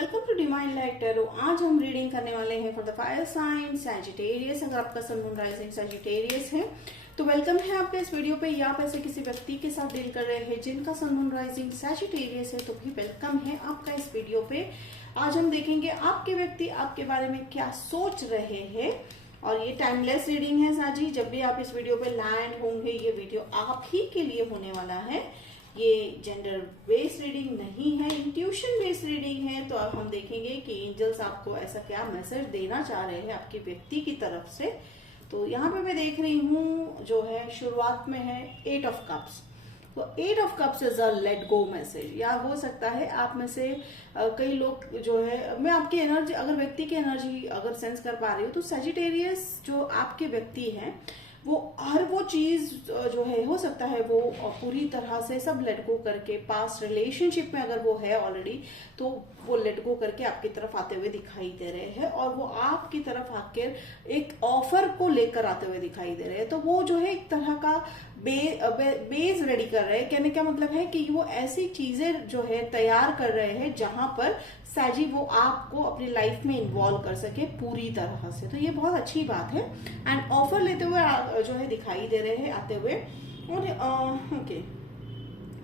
Welcome to divine light tarot. आज हम reading करने वाले हैं for the fire sign Sagittarius. अगर आपका सन मून राइजिंग सैजिटेरियस है तो वेलकम है आपका इस वीडियो पे। या आप ऐसे किसी व्यक्ति के साथ डील कर रहे हैं जिनका सन मून राइजिंग सैजिटेरियस है तो भी वेलकम है आपका इस वीडियो पे। आज हम देखेंगे आपके व्यक्ति आपके बारे में क्या सोच रहे हैं। और ये टाइमलेस रीडिंग है साजी। जब भी आप इस वीडियो पे लैंड होंगे ये वीडियो आप ही के लिए होने वाला है। ये जेंडर बेस्ड रीडिंग नहीं है, इंट्यूशन बेस्ड रीडिंग है। तो अब हम देखेंगे कि एंजल्स आपको ऐसा क्या मैसेज देना चाह रहे हैं आपके व्यक्ति की तरफ से। तो यहाँ पे मैं देख रही हूँ जो है शुरुआत में है 8 ऑफ कप्स। तो 8 of cups is a let go message. या हो सकता है आप में से कई लोग जो है, मैं आपकी एनर्जी, अगर व्यक्ति की एनर्जी अगर सेंस कर पा रही हूँ तो सैजिटेरियस जो आपके व्यक्ति हैं वो हर वो चीज जो है हो सकता है वो पूरी तरह से सब लेट गो करके, पास्ट रिलेशनशिप में अगर वो है ऑलरेडी तो वो लेट गो करके आपकी तरफ आते हुए दिखाई दे रहे हैं। और वो आपकी तरफ आकर एक ऑफर को लेकर आते हुए दिखाई दे रहे हैं। तो वो जो है एक तरह का बेस रेडी कर रहे हैं। कहने का मतलब है कि वो ऐसी चीजें जो है तैयार कर रहे हैं जहां पर साजी वो आपको अपनी लाइफ में इन्वॉल्व कर सके पूरी तरह से। तो ये बहुत अच्छी बात है। एंड ऑफर लेते हुए जो है दिखाई दे रहे हैं आते हुए। और ओके,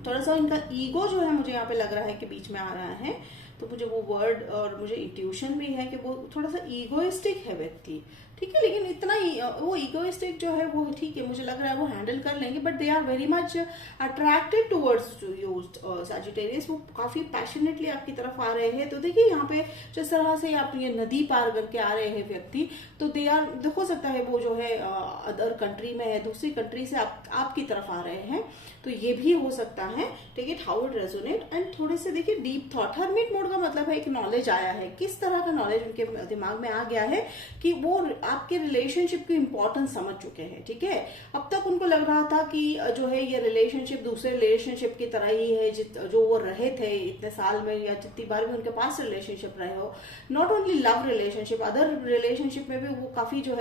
थोड़ा सा इनका ईगो जो है मुझे यहाँ पे लग रहा है कि बीच में आ रहा है। तो मुझे वो वर्ड और मुझे इंट्यूशन भी है कि वो थोड़ा सा ईगोइस्टिक है व्यक्ति, ठीक है। लेकिन इतना वो ईगोइस्टिक जो है वो ठीक है, मुझे लग रहा है वो हैंडल कर लेंगे। But they are very much attracted towards you Sagittarius. वो काफी पैशनेटली आपकी तरफ आ रहे हैं। तो देखिए यहाँ पे जिस तरह से आप ये नदी पार करके आ रहे हैं व्यक्ति, तो दे आर, हो सकता है वो जो है अदर कंट्री में है, दूसरी कंट्री से आपकी तरफ आ रहे हैं। तो ये भी हो सकता है। Take it how it resonate. And थोड़े से देखिए डीप थॉट। हर्मिट मोड का मतलब है एक नॉलेज आया है। किस तरह का नॉलेज उनके दिमाग में आ गया है कि वो आपके रिलेशनशिप की इंपॉर्टेंस समझ चुके हैं, ठीक है। अब तक उनको लग रहा था कि जो है ये रिलेशनशिप दूसरे रिलेशनशिप की तरह ही है जो वो रहे थे इतने साल में, या जितनी बार भी उनके पास रिलेशनशिप रहे हो। Not only love relationship, other relationship में भी वो काफी जो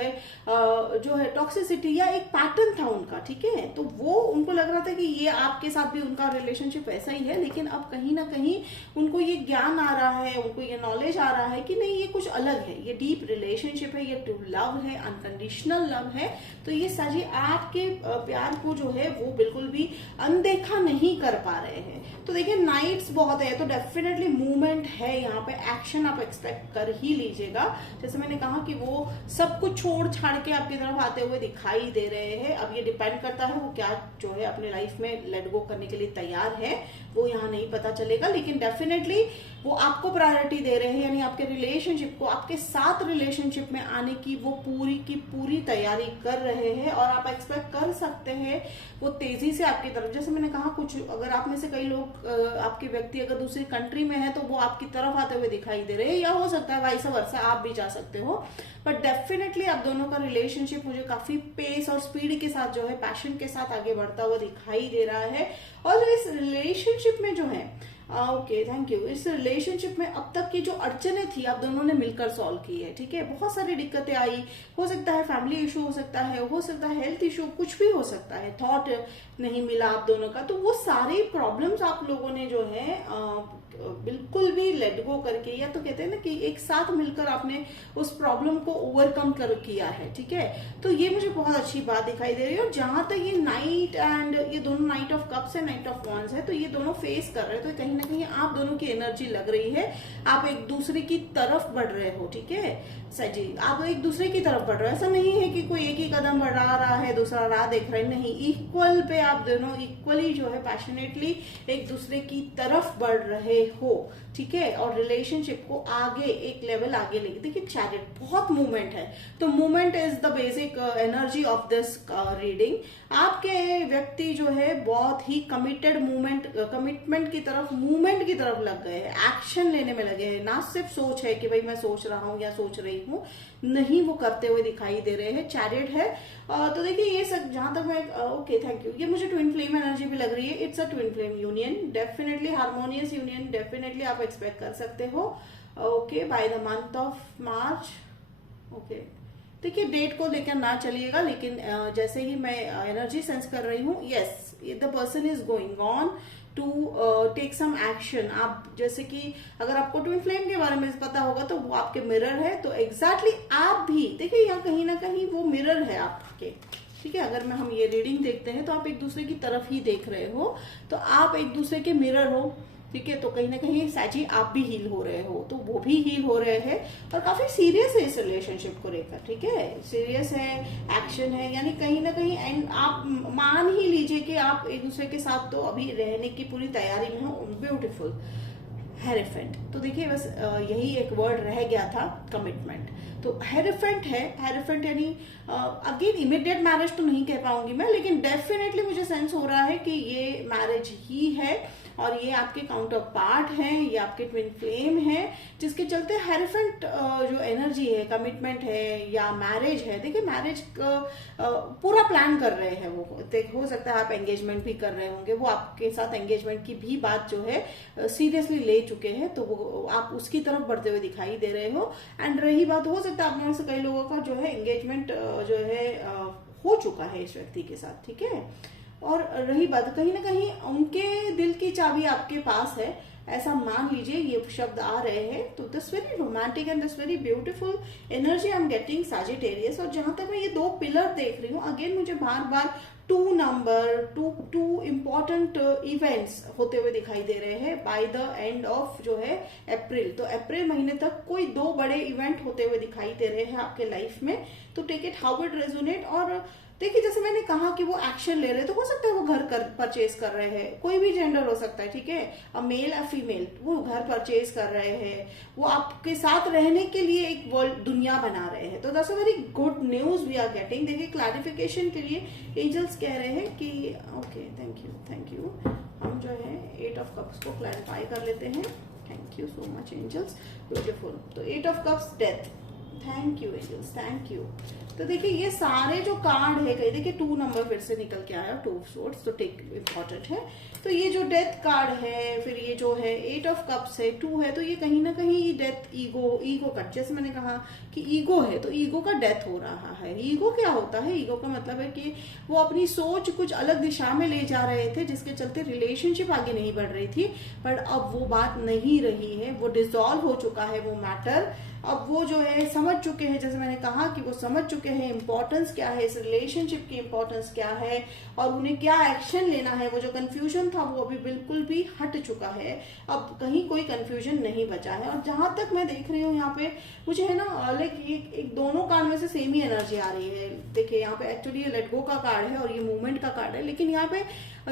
है टॉक्सिसिटी या एक पैटर्न था उनका, ठीक है। तो वो उनको लग रहा था कि ये आपके साथ भी उनका रिलेशनशिप ऐसा ही है। लेकिन अब कहीं ना कहीं उनको ये ज्ञान आ रहा है, उनको ये नॉलेज आ रहा है कि नहीं, ये कुछ अलग है, ये डीप रिलेशनशिप है, ये ट्रू लव है, अनकंडीशनल लव है। तो ये साजी आपके प्यार को जो है वो बिल्कुल भी अनदेखा नहीं कर पा रहे हैं। तो देखिए नाइट्स बहुत है तो डेफिनेटली मूवमेंट है यहाँ पे, एक्शन आप एक्सपेक्ट कर ही लीजिएगा। जैसे मैंने कहा कि वो सब कुछ छोड़ छाड़ के आपकी तरफ आते हुए दिखाई दे रहे हैं। अब ये डिपेंड करता है वो क्या जो है अपने लाइफ में लेट गो करने के लिए तैयार है, वो यहाँ नहीं पता चलेगा। लेकिन डेफिनेटली वो आपको प्रायोरिटी दे रहे हैं, यानी आपके रिलेशनशिप को, आपके साथ रिलेशनशिप में आने की वो पूरी की पूरी तैयारी कर रहे हैं। और आप एक्सपेक्ट कर सकते हैं वो तेजी से आपकी तरफ, जैसे मैंने कहा कुछ, अगर आप में से कई लोग आपके व्यक्ति अगर दूसरी कंट्री में है तो वो आपकी तरफ आते हुए दिखाई दे रहे हैं, या हो सकता है वाइस वर्सा आप भी जा सकते हो। बट डेफिनेटली आप दोनों का रिलेशनशिप मुझे काफी पेस और स्पीड के साथ जो है पैशन के साथ आगे बढ़ता हुआ दिखाई दे रहा है। और जो इस रिलेशनशिप में जो है ओके थैंक यू, इस रिलेशनशिप में अब तक की जो अड़चने थी आप दोनों ने मिलकर सॉल्व की है, ठीक है। बहुत सारी दिक्कतें आई, हो सकता है फैमिली इशू हो सकता है हेल्थ इशू, कुछ भी हो सकता है, थॉट नहीं मिला आप दोनों का। तो वो सारी प्रॉब्लम्स आप लोगों ने जो है बिल्कुल भी लेट गो करके, या तो कहते हैं ना कि एक साथ मिलकर आपने उस प्रॉब्लम को ओवरकम कर किया है, ठीक है। तो ये मुझे बहुत अच्छी बात दिखाई दे रही है। और जहां तक ये नाइट एंड ये दोनों नाइट ऑफ कप्स है, नाइट ऑफ वॉन्ड्स है, तो ये दोनों फेस कर रहे हैं। तो कहीं ना कहीं आप दोनों की एनर्जी लग रही है, आप एक दूसरे की तरफ बढ़ रहे हो, ठीक है सजी। आप एक दूसरे की तरफ बढ़ रहे हो। ऐसा नहीं है कि कोई एक ही कदम बढ़ा रहा है दूसरा राह देख रहा है, नहीं, इक्वल पे आप दोनों इक्वली जो है पैशनेटली एक दूसरे की तरफ बढ़ रहे हो, ठीक है। और रिलेशनशिप को आगे एक लेवल आगे लेके, देखिए चैरिट बहुत मूवमेंट है। तो movement is the basic energy of this reading. आपके व्यक्ति जो है बहुत ही कमिटेड कमिटमेंट की तरफ, मूवमेंट की तरफ लग गए हैं, एक्शन लेने में लगे हैं। ना सिर्फ सोच है कि भाई मैं सोच रहा हूं या सोच रही हूं, नहीं, वो करते हुए दिखाई दे रहे हैं। चैरिट है। तो देखिए ये सब जहां तक मैं ओके थैंक यू, ये मुझे ट्विन फ्लेम एनर्जी भी लग रही है। It's a twin flame union, definitely harmonious union definitely आप एक्सपेक्ट कर सकते हो। Okay by the month of March. Okay देखिए डेट को लेकर ना चलिएगा, लेकिन जैसे ही मैं एनर्जी सेंस कर रही हूँ, yes the person is going on to take some action. आप जैसे कि अगर आपको ट्विन फ्लेम के बारे में पता होगा तो वो आपके मिरर है, तो एग्जैक्टली आप भी देखिए यहाँ कहीं ना कहीं वो मिरर है आपके, ठीक है। अगर मैं हम ये रीडिंग देखते हैं तो आप एक दूसरे की तरफ ही देख रहे हो, तो आप एक दूसरे के मिरर हो, ठीक है। तो कहीं ना कहीं साची आप भी हील हो रहे हो, तो वो भी हील हो रहे हैं और काफी सीरियस है इस रिलेशनशिप को लेकर, ठीक है। सीरियस है, एक्शन है, यानी कहीं ना कहीं एंड आप मान ही लीजिए कि आप एक दूसरे के साथ तो अभी रहने की पूरी तैयारी में हो। ब्यूटीफुल हेरेफेंट, तो देखिए बस यही एक वर्ड रह गया था, कमिटमेंट। तो हेरेफेंट है, हेरेफेंट यानी अगेन इमीडिएट मैरिज तो नहीं कह पाऊंगी मैं, लेकिन डेफिनेटली मुझे सेंस हो रहा है कि ये मैरिज ही है और ये आपके काउंटर पार्ट है, ये आपके ट्विन फ्लेम है, जिसके चलते हेरेफेंट जो एनर्जी है, कमिटमेंट है या मैरिज है। देखिए मैरिज पूरा प्लान कर रहे हैं वो, हो सकता है आप एंगेजमेंट भी कर रहे होंगे, वो आपके साथ एंगेजमेंट की भी बात जो है सीरियसली ले चुके हैं, तो वो आप उसकी तरफ बढ़ते हुए दिखाई दे रहे हो। एंड रही बात, हो सकता है आप में से कई लोगों का जो है एंगेजमेंट जो है हो चुका है इस व्यक्ति के साथ, ठीक है। और रही बात, कहीं ना कहीं उनके दिल की चाबी आपके पास है, ऐसा मान लीजिए, ये शब्द आ रहे हैं। तो this very romantic and this very beautiful energy I am getting Sagittarius. और जहां तक मैं ये दो पिलर देख रही हूँ, अगेन मुझे बार बार 2 नंबर, टू इम्पोर्टेंट इवेंट्स होते हुए दिखाई दे रहे हैं बाय द एंड ऑफ जो है अप्रैल। तो अप्रैल महीने तक कोई 2 बड़े इवेंट होते हुए दिखाई दे रहे हैं आपके लाइफ में। तो take it how it resonate. और देखिए जैसे मैंने कहा कि वो एक्शन ले रहे हैं, तो हो सकता है वो घर परचेज कर रहे हैं, कोई भी जेंडर हो सकता है, ठीक है, अ मेल या फीमेल, वो घर परचेज कर रहे हैं, वो आपके साथ रहने के लिए एक वर्ल्ड दुनिया बना रहे हैं। तो that's a very good news we are getting. देखिए क्लैरिफिकेशन के लिए एंजल्स कह रहे हैं कि ओके, थैंक यू। हम जो है 8 ऑफ कप्स को क्लैरिफाई कर लेते हैं। Thank you so much angels, beautiful. तो 8 of cups, death, thank you angels, thank you. तो देखिए ये सारे जो कार्ड है, कहीं देखिए 2 नंबर फिर से निकल के आया, 2 ऑफ सोर्ड्स, तो टेक इम्पोर्टेंट है। तो ये जो डेथ कार्ड है, फिर ये जो है 8 ऑफ कप्स है, 2 है, तो ये कहीं ना कहीं डेथ, ईगो का, जैसे मैंने कहा कि ईगो है, तो ईगो का डेथ हो रहा है। ईगो क्या होता है? ईगो का मतलब है कि वो अपनी सोच कुछ अलग दिशा में ले जा रहे थे, जिसके चलते रिलेशनशिप आगे नहीं बढ़ रही थी, पर अब वो बात नहीं रही है, वो डिसॉल्व हो चुका है वो मैटर। अब वो जो है समझ चुके हैं, जैसे मैंने कहा कि वो समझ चुके हैं इंपॉर्टेंस क्या है, इस रिलेशनशिप की इंपॉर्टेंस क्या है और उन्हें क्या एक्शन लेना है। वो जो कंफ्यूजन था वो अभी बिल्कुल भी हट चुका है, अब कहीं कोई कंफ्यूजन नहीं बचा है। और जहां तक मैं देख रही हूँ यहाँ पे मुझे है ना, लाइक एक दोनों कार्ड में से सेम ही एनर्जी आ रही है। देखिए यहाँ पे एक्चुअली ये लेट गो का कार्ड है और ये मूवमेंट का कार्ड है, लेकिन यहाँ पे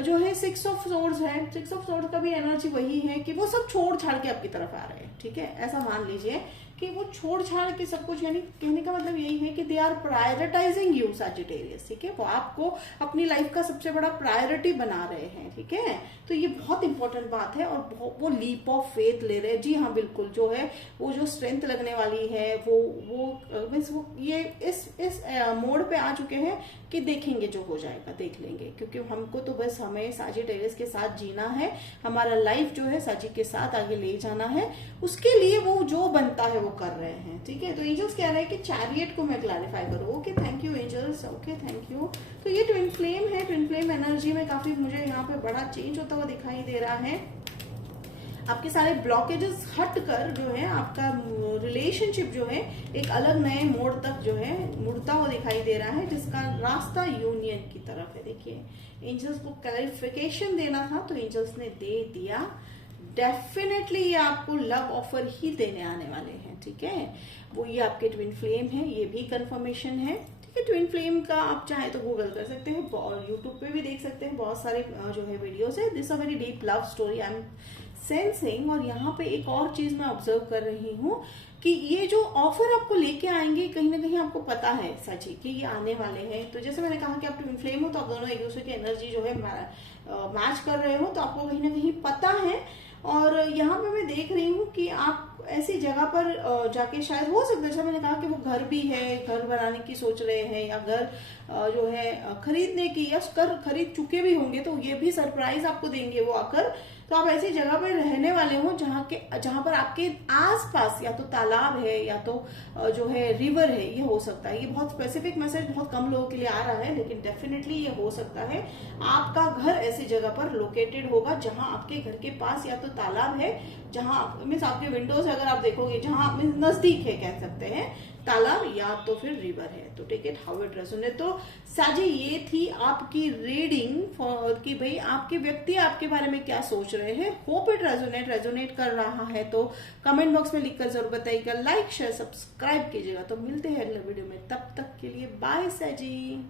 जो है 6 ऑफ सोर्ड्स है, 6 ऑफ सोर्ड्स का भी एनर्जी वही है कि वो सब छोड़ छाड़ के आपकी तरफ आ रहे हैं, ठीक है। ऐसा मान लीजिए कि वो छोड़ छाड़ के सब कुछ, यानी कहने का मतलब यही है कि they are prioritising you Sagittarius, ठीक है। वो आपको अपनी लाइफ का सबसे बड़ा प्रायोरिटी बना रहे हैं, ठीक है। तो ये बहुत इंपॉर्टेंट बात है और वो लीप ऑफ फेथ ले रहे हैं। जी हाँ बिल्कुल, जो है वो जो स्ट्रेंथ लगने वाली है वो ये इस मोड पे आ चुके हैं कि देखेंगे जो हो जाएगा, देख लेंगे, क्योंकि हमको तो बस हमें सजिटेरियस के साथ जीना है, हमारा लाइफ जो है सजी के साथ आगे ले जाना है, उसके लिए वो जो बनता है वो कर रहे हैं, ठीक है। तो एंजल्स कह रहे हैं कि चैरियट को मैं क्लैरिफाई करूँ। Okay, thank you angels, okay thank you. तो ये ट्विन फ्लेम है, ट्विन फ्लेम एनर्जी में काफी मुझे यहाँ पे बड़ा चेंज होता हुआ दिखाई दे रहा है। आपके सारे ब्लॉकेजेस हट कर जो है आपका रिलेशनशिप जो है एक अलग नए मोड़ तक जो है मुड़ता हुआ दिखाई दे रहा है, जिसका रास्ता यूनियन की तरफ है। देखिए एंजल्स को क्लैरिफिकेशन देना था तो एंजल्स ने दे दिया। डेफिनेटली ये आपको लव ऑफर ही देने आने वाले हैं, ठीक है। वो ये आपके ट्विन फ्लेम है, ये भी कंफर्मेशन है, ठीक है। ट्विन फ्लेम का आप चाहे तो गूगल कर सकते हैं और यूट्यूब पे भी देख सकते हैं, बहुत सारे जो है वीडियोस है। This a very deep love story I am sensing. और यहाँ पे एक और चीज मैं ऑब्जर्व कर रही हूँ कि ये जो ऑफर आपको लेके आएंगे, कहीं ना कहीं आपको पता है सच ही कि ये आने वाले हैं। तो जैसे मैंने कहा कि आप ट्विन फ्लेम हो तो आप दोनों एक दूसरे की एनर्जी जो है मैच कर रहे हो, तो आपको कहीं ना कहीं पता है। और यहाँ पे मैं देख रही हूँ कि आप ऐसी जगह पर जाके शायद हो सकता है, जैसा मैंने कहा कि वो घर भी है, घर बनाने की सोच रहे हैं या घर जो है खरीदने की या खरीद चुके भी होंगे, तो ये भी सरप्राइज आपको देंगे वो आकर तो आप ऐसी जगह पर रहने वाले हो जहां पर आपके आसपास या तो तालाब है या तो जो है रिवर है, ये हो सकता है। ये बहुत स्पेसिफिक मैसेज बहुत कम लोगों के लिए आ रहा है, लेकिन डेफिनेटली ये हो सकता है। आपका घर ऐसी जगह पर लोकेटेड होगा जहां आपके घर के पास या तो तालाब है, जहां मीन्स आपके विंडोज अगर आप देखोगे जहां नजदीक है कह सकते हैं तालाब, या तो फिर रिवर है। तो take it how it resonate. तो साजी ये थी आपकी रीडिंग फॉर कि भाई आपके व्यक्ति आपके बारे में क्या सोच रहे हैं। होप इट रेजोनेट कर रहा है तो कमेंट बॉक्स में लिखकर जरूर बताइएगा, लाइक शेयर सब्सक्राइब कीजिएगा। तो मिलते हैं अगले वीडियो में, तब तक के लिए बाय साजी।